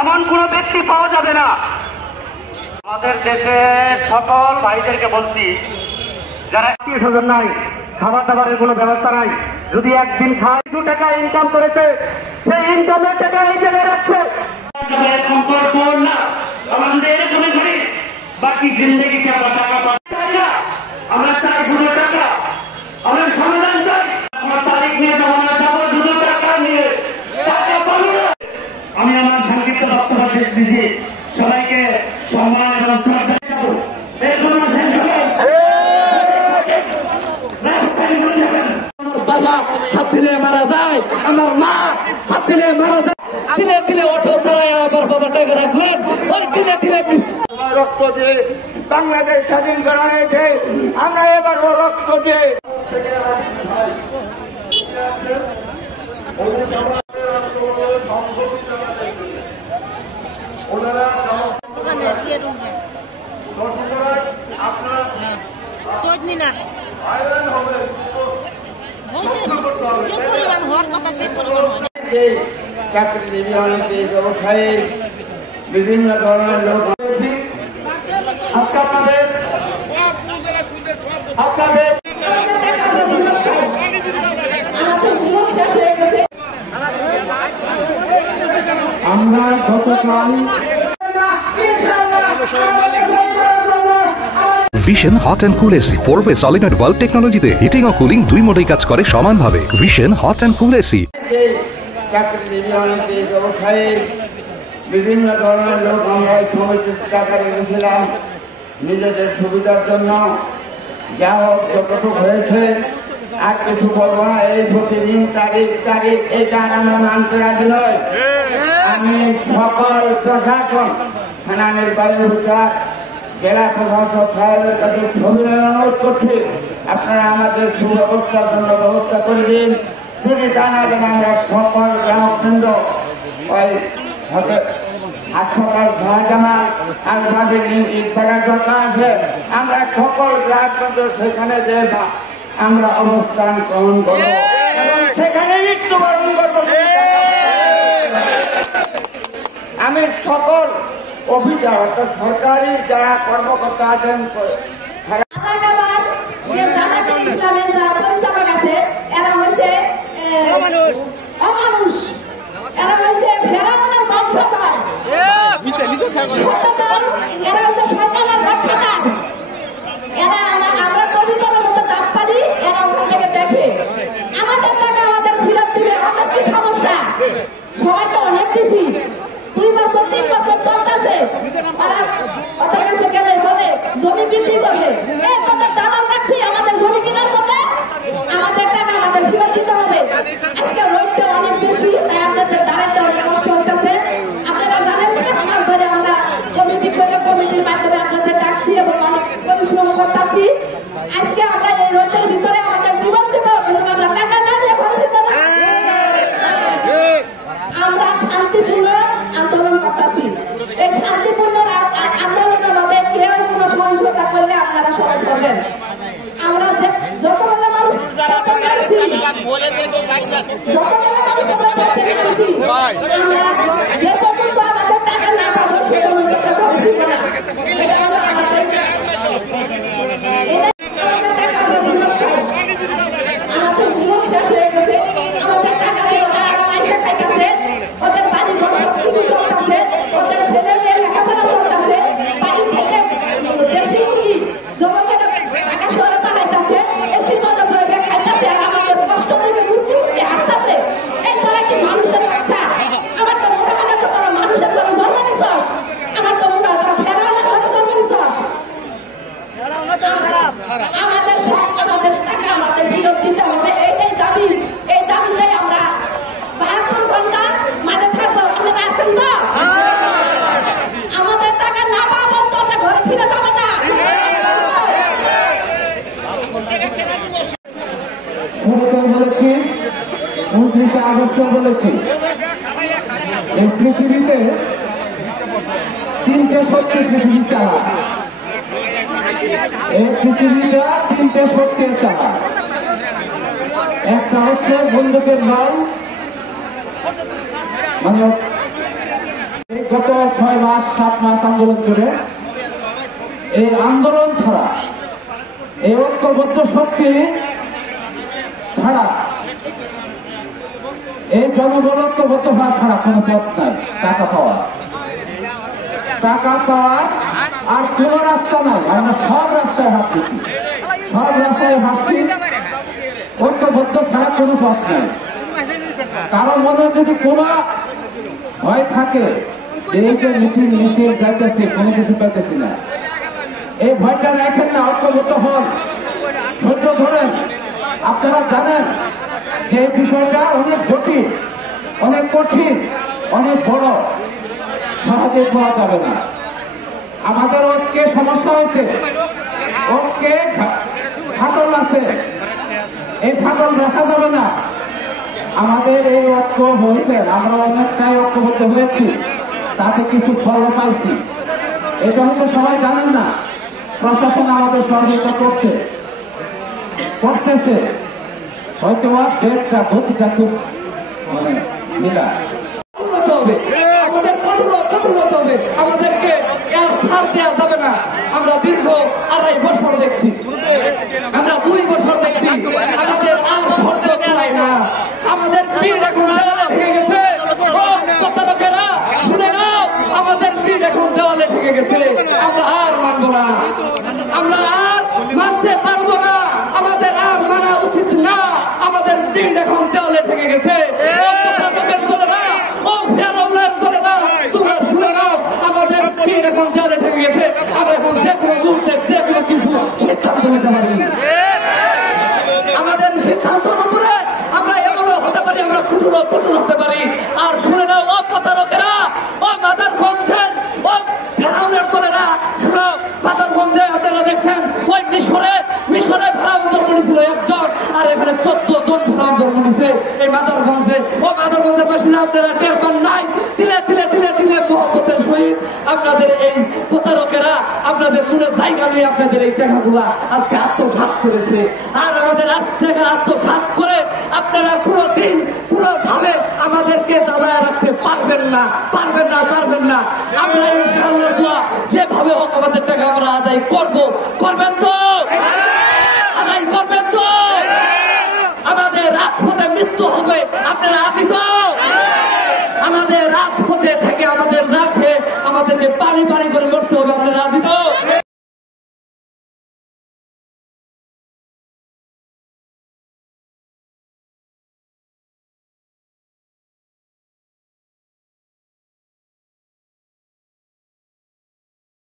এমন কোন ব্যক্তি পাওয়া যাবে না। আমাদের দেশের সকল ভাইদেরকে বলছি, যারা আত্মীয় স্বজন নাই, খাবার দাবারের কোনো ব্যবস্থা নাই, যদি একদিন খায় 2 টাকা ইনকাম করেছে, সেই ইনকামের টাকা এই জায়গায় রাখছে। আমাদের মনে করি বাকি জিন্দগিতে আমরা টাকা চাই না, আমরা চাই 2 টাকা। আমরা সমাধান চাই, আমরা তারিখ নিয়ে যাবো না, যাবো 2 টাকা নিয়ে, টাকা পাবো না। আমি আমার সংক্ষিপ্ত বক্তব্য শেষ দিচ্ছি। সবাইকে সম্মান এবং শ্রদ্ধা জানাবো। বাবা হাত দিলে মারা যায়, আমার মা হাত দিলে মারা যায়। দিলে দিলে অটো চালায় আমার বাবা টাকা রাখলেন, ওই দিলে দিলে রক্ত দিয়ে বাংলাদেশ স্বাধীন করা হয়েছে। আমরা এবারও রক্ত দিয়ে ব্যবসায়ী বিভিন্ন ধরনের লোক আজকে আপনাদের আমরা গতকাল vision hot and cool AC 4-way solenoid valve টেকনোলজিতে হিটিং ও কুলিং দুই মোডেই কাজ করে সমানভাবে। Vision hot and cool AC. ব্যবসায়ী বিভিন্ন ধরনের লোক আমরা সমিতির টাকা রেখেছিলাম নিজেদের সুবিধার জন্য। যা হোক যতটুকু হয়েছে আর কিছু বলবো না। এই প্রতিদিন তারিখ এটা আমরা মানতে রাজি নয়। আমি সকল প্রশাসন, থানা নির্বাহী অফিসার, জেলা প্রশাসক সাহেবের কাছে ছবি অনুরোধ করছি, আপনারা আমাদের সুব্যবস্থার জন্য ব্যবস্থা করে দিন। যদি তা না দেন আমরা সকল গ্রামকেন্দ্র ওই হাসপাতাল শাহজামাল আলবাদের ইঙ্গিত করার দরকার আছে। আমরা সকল গ্রামকেন্দ্র সেখানে যে আমরা অবস্থান গ্রহণ করব, সেখানে মৃত্যুবরণ করব। আমি সকল অভিযোগ অর্থাৎ সরকারি যারা কর্মকর্তা আছেন, ইসলামের যারা পরিচালক আছে, এরা হয়েছে অমানুষ, এরা হয়েছে ফেরাউনের বংশধর, এরা হচ্ছে শয়তানের রক্ষাকার। এরা আমরা কবিতার মতো দাপ পারি, এরা ওখান থেকে দেখে আমাদের টাকা আমাদের ফেরত দিবে। আমাদের কি সমস্যা? সবাই তো অনেক দিছি, 2 বছর 3 বছর চলতেছে। ওদের কাছে গেলে বলে জমি বিক্রি করবে, দালাল রাখছি আমাদের জমি কেনার জন্য, আমাদের টাকা আমাদের ফেরত দিতে হবে। আজকে রোডটা অনেক বেশি, তাই আপনাদের দাঁড়াইতে অনেক কষ্ট হতেছে। আপনারা জানেন করে আমরা কমিটি করে কমিটির মাধ্যমে আপনাদের ডাকছি এবং অনেক পরিশ্রম করতেছি। আজকে আমরা এই রোডের ভিতরে আমাদের জীবন দেব, কিন্তু আমরা টাকা না দিয়ে ঘরে দিব না। আমরা শান্তিপূর্ণ আন্দোলন করতেছি। এই শান্তিপূর্ণ আন্দোলনের মধ্যে কেউ কোনো সহিংসতা করলে আপনারা সবাই করবেন। আমরা যতবেলা মানুষ যে পর্যন্ত আমাদের টাকা না পাবো সে পর্যন্ত ঘরে দিব না। আমাদের জীবন শেষ হয়ে গেছে, আমাদের টাকা দিয়ে তারা পয়সা খাইতেছে, ওদের বাড়ি ঘর কিছু চলতেছে, ওদের ছেলে মেয়ে লেখাপড়া চলতেছে, বাড়ি থেকে দেশি মুরগি জমা করে ঢাকা শহরে পাঠাইতেছে, এসি মতো বইবে খাইতেছে, আর আমাদের কষ্ট দেখে বুঝতে বুঝতে আসতেছে। এই তোরা কি মানুষের বাচ্চা? আমার তো মনে হয় না তোরা মানুষের ঘরে জন্ম নিছ, আমার তো মনে হয় তোরা ফেরাউনের ঘরে জন্ম নিছ। আমাদের টাকা আমাদের ফেরত দিতে হবে, এইটাই দাবি। এই দাবিতে আমরা 72 ঘন্টা মাঠে থাকবো। আপনারা আছেন তো? আমাদের টাকা না পাবো তো আমরা ঘরে ফিরে যাবো না। 16 বলেছি, 29 আগস্ট বলেছি, এই পৃথিবীতে 3টে শক্তি পৃথিবী চালায়। এই পৃথিবীটা 3টে শক্তি চালায়। একটা হচ্ছে বন্দুকের বল, মানে গত 6 মাস 7 মাস আন্দোলন করে এই আন্দোলন ছাড়া, এই ঐক্যবদ্ধ শক্তি ছাড়া, এই জনবল ঐক্যবদ্ধ হওয়া ছাড়া কোনো পথ নাই টাকা পাওয়ার আর কোন রাস্তা নাই। আমরা সব রাস্তায় হাত দিচ্ছি, সব রাস্তায় হাঁটছি, ঐক্যবদ্ধ ছাড়া কোনো পথ নাই। কারো মনে যদি কোনো ভয় থাকে যে এই যে মিছিল যাইতেছে, কোনো কিছু পাইতেছি না, এই ভয়টা রাখেন না, ঐক্যবদ্ধ হন, ধৈর্য ধরেন। আপনারা জানেন যে এই বিষয়টা অনেক জটিল, অনেক কঠিন, অনেক বড়, সহজে পাওয়া যাবে না। আমাদের ঐক্যে সমস্যা হয়েছে, ঐক্যে ফাটল আছে, এই ফাটল রাখা যাবে না। আমাদের এই ঐক্য হয়েছে, আমরা অনেকটাই ঐক্যবদ্ধ হয়েছি, তাতে কিছু ফল পাইছি। এটা হয়তো সবাই জানেন না, প্রশাসন আমাদের সহযোগিতা করতেছে, হয়তো ডেটটা গতিটা খুব মিলা হবে, আমাদের কঠোর হতে হবে, আমাদেরকে আর ছাড় দেওয়া যাবে না। আমরা দীর্ঘ 2.5 বছর দেখছি, আমরা 2 বছর দেখছি, আমাদের আর ধৈর্য কুলায় না, আমাদের পিঠ এখন দেওয়ালে ঠেকে গেছে। প্রতারকেরা শুনে নাও, আমাদের পিঠ এখন দেওয়ালে ঠেকে গেছে। আমরা আর মানব না, আমরা আর মানতে পারবো না, আমাদের আর মানা উচিত না। আমাদের পিঠ এখন দেওয়ালে ঠেকে গেছে। এখন দেওয়ালে ঠেকে গেছে, আমরা এখন যে কোনো মুহূর্তে যে কোনো কিছু সিদ্ধান্ত নিতে পারি। আমাদের সিদ্ধান্তের উপরে আমরা এমনও হতে পারি, আমরা কঠোর হতে পারি। আর শুনে নাও, ও প্রতারকেরা, ও মাদারগঞ্জের, ও ফেরাউনের দলেরা, শুনো, মাদারগঞ্জে আপনারা দেখছেন ওই মিশরে ফেরাউন জন্ম নিয়েছিল 1 জন, আর এখানে 14 জন ফেরাউন জন্ম নিয়েছে এই মাদারগঞ্জে। ও মাদারগঞ্জের বাসিন্দা আপনারা টের পান নাই? তিলে মহব্বতের সহিত আপনাদের এই প্রতারকেরা আপনাদের মনে জায়গা নিয়ে আপনাদের এই টাকাগুলা আজকে আত্মসাৎ করেছে। আর আমাদের টাকা আত্মসাৎ করে আপনারা পুরোভাবে আমাদেরকে দাবায় রাখতে পারবেন না। আমরা ইনশাআল্লাহ দোয়া যেভাবে হোক আমাদের টাকা আমরা আদায় করবেন তো? আদায় করবেন তো? আমাদের রাজপথে মৃত্যু হবে, আপনারা আছি তো? আমাদের রাজপথে থেকে আমাদের রাখে আমাদেরকে পানি করে মরতে হবে, আপনারা রাজি তো?